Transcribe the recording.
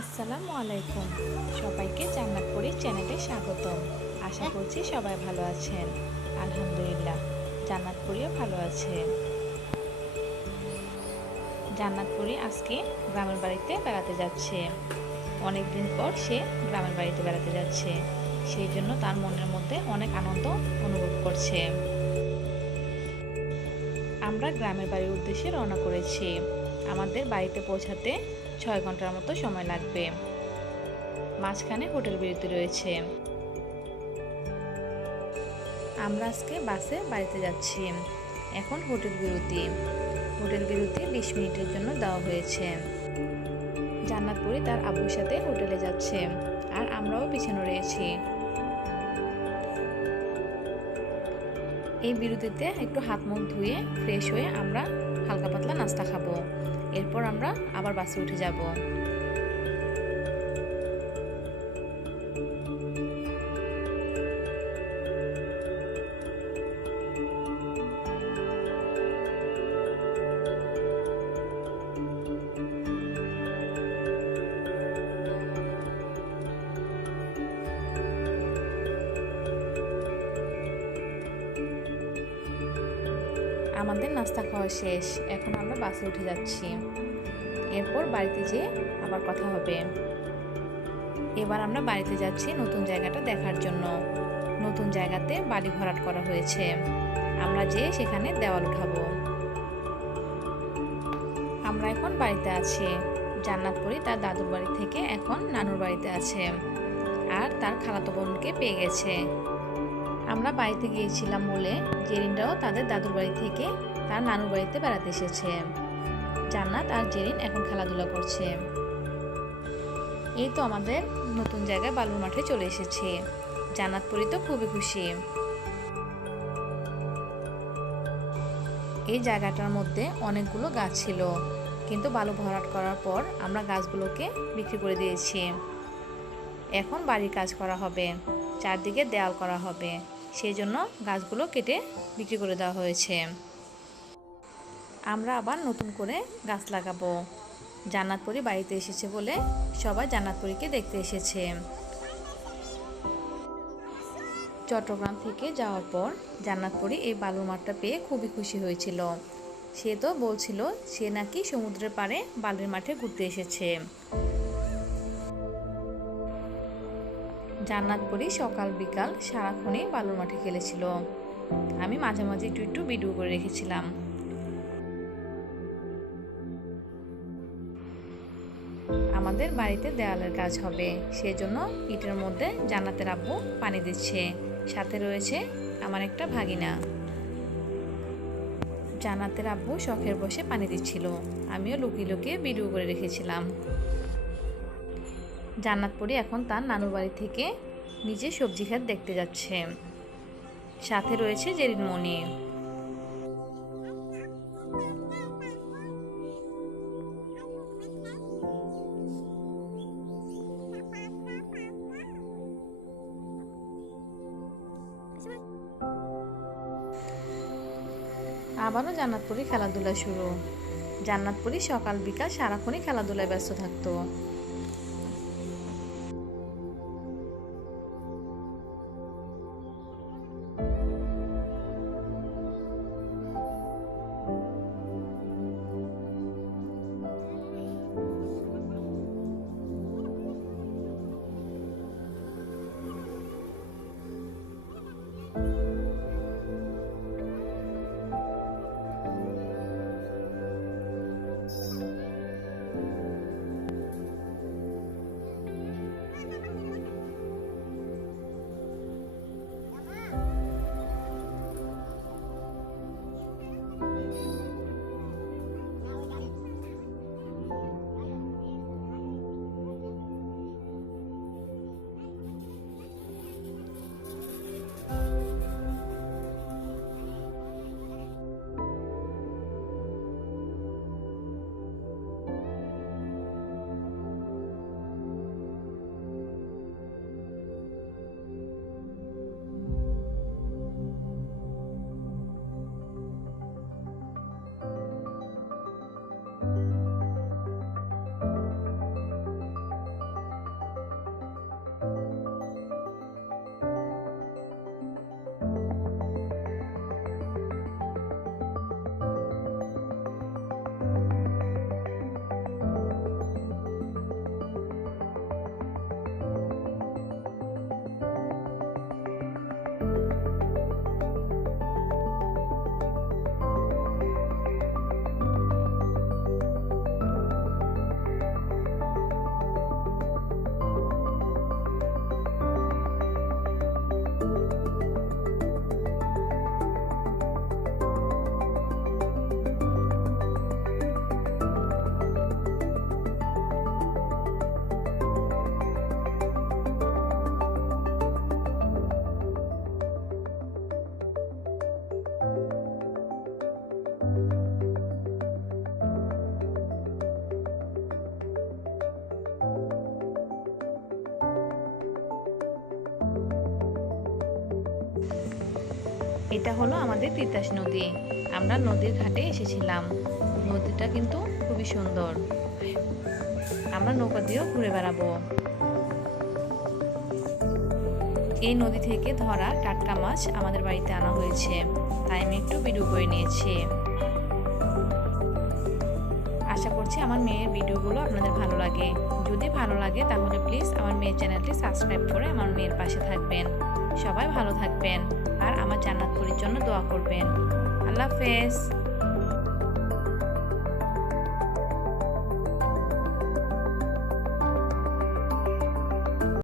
আসসালামু আলাইকুম। সবাইকে জান্নাতপুরি চ্যানেলে স্বাগতম। আশা করছি সবাই ভালো আছেন। আলহামদুলিল্লাহ জান্নাতপুরিও ভালো আছে। জান্নাতপুরি আজকে গ্রামের বাড়িতে বেড়াতে যাচ্ছে। অনেক দিন পর সে গ্রামের বাড়িতে বেড়াতে যাচ্ছে। সেই জন্য তার মনের মধ্যে অনেক আনন্দ অনুভব করছে। আমরা গ্রামের বাড়ির উদ্দেশ্যে রওনা করেছি। আমাদের বাড়িতে পৌঁছাতে ছয় ঘণ্টার মতো সময় লাগবে। মাঝখানে হোটেল বিরতি রয়েছে। আমরা আজকে বাসে বাড়িতে যাচ্ছি। এখন হোটেল বিরতি। হোটেল বিরতি বিশ মিনিটের জন্য দেওয়া হয়েছে। জান্নাতপুরি তার আব্বুর সাথে হোটেলে যাচ্ছে আর আমরাও পিছনে রয়েছি। এই বিরতিতে একটু হাত মুখ ধুয়ে, ফ্রেশ হয়ে আমরা হালকা পাতলা নাস্তা খাব। এরপর আমরা আবার বাসে উঠে যাব। আমাদের নাস্তা খাওয়া শেষ। এখন আমরা বাসে উঠে যাচ্ছি। এরপর বাড়িতে যেয়ে আবার কথা হবে। এবার আমরা বাড়িতে যাচ্ছি নতুন জায়গাটা দেখার জন্য। নতুন জায়গাতে বাড়ি ভরাট করা হয়েছে। আমরা যেয়ে সেখানে দেওয়াল উঠাবো। আমরা এখন বাড়িতে আছি। জান্নাতপুরি তার দাদুর বাড়ি থেকে এখন নানুর বাড়িতে আছে। আর তার খালাতো বোনকে পেয়ে গেছে। আমরা বাড়িতে গিয়েছিলাম বলে জেরিনরাও তাদের দাদুর বাড়ি থেকে তার নানুর বাড়িতে বেড়াতে এসেছে। জান্নাত আর জেরিন এখন খেলাধুলা করছে। এই তো আমাদের নতুন জায়গায় বালুর মাঠে চলে এসেছে। জান্নাত জান্নাতপুরি তো খুবই খুশি। এই জায়গাটার মধ্যে অনেকগুলো গাছ ছিল, কিন্তু বালু ভরাট করার পর আমরা গাছগুলোকে বিক্রি করে দিয়েছি। এখন বাড়ির কাজ করা হবে, চারদিকে দেয়াল করা হবে। সেই জন্য গাছগুলো কেটে বিক্রি করে দেওয়া হয়েছে। আমরা আবার নতুন করে গাছ লাগাবো। জান্নাতপুরি বাড়িতে এসেছে বলে সবাই জান্নাতপুরিকে দেখতে এসেছে। চট্টগ্রাম থেকে যাওয়ার পর জান্নাতপুরি এই বালুর মাঠটা পেয়ে খুবই খুশি হয়েছিল। সে তো বলছিল, সে নাকি সমুদ্রের পাড়ে বালুর মাঠে ঘুরতে এসেছে। জান্নাতপুরি সকাল বিকাল সারাক্ষণই বালুর মাঠে খেলেছিল। আমি মাঝে মাঝে একটু একটু ভিডিও করে রেখেছিলাম। আমাদের বাড়িতে দেওয়ালের কাজ হবে, সেজন্য ইটের মধ্যে জান্নাতের আব্বু পানি দিচ্ছে। সাথে রয়েছে আমার একটা ভাগিনা। জান্নাতের আব্বু শখের বসে পানি দিচ্ছিল। আমিও লুকিয়ে লুকিয়ে ভিডিও করে রেখেছিলাম। জান্নাতপুরি এখন তার নানুর বাড়ি থেকে নিজে সবজি ক্ষেত দেখতে যাচ্ছে। সাথে রয়েছে জেরিনমণি আবারও জান্নাতপুরি খেলাধুলা শুরু। জান্নাতপুরি সকাল বিকাল সারাক্ষণই খেলাধুলায় ব্যস্ত থাকতো। এটা হলো আমাদের তিতাস নদী। আমরা নদীর ঘাটে এসেছিলাম। নদীটা কিন্তু খুবই সুন্দর। আমরা নৌকা দিয়েও ঘুরে বেড়াবো। এই নদী থেকে ধরা টাটকা মাছ আমাদের বাড়িতে আনা হয়েছে। তাই আমি একটু ভিডিও করে নিয়েছি। আশা করছি আমার মেয়ের ভিডিওগুলো আপনাদের ভালো লাগে। যদি ভালো লাগে তাহলে প্লিজ আমার মেয়ের চ্যানেলটি সাবস্ক্রাইব করে আমার মেয়ের পাশে থাকবেন। সবাই ভালো থাকবেন আর আমার জান্নাতপুরীর জন্য দোয়া করবেন। আল্লাহ হাফেজ।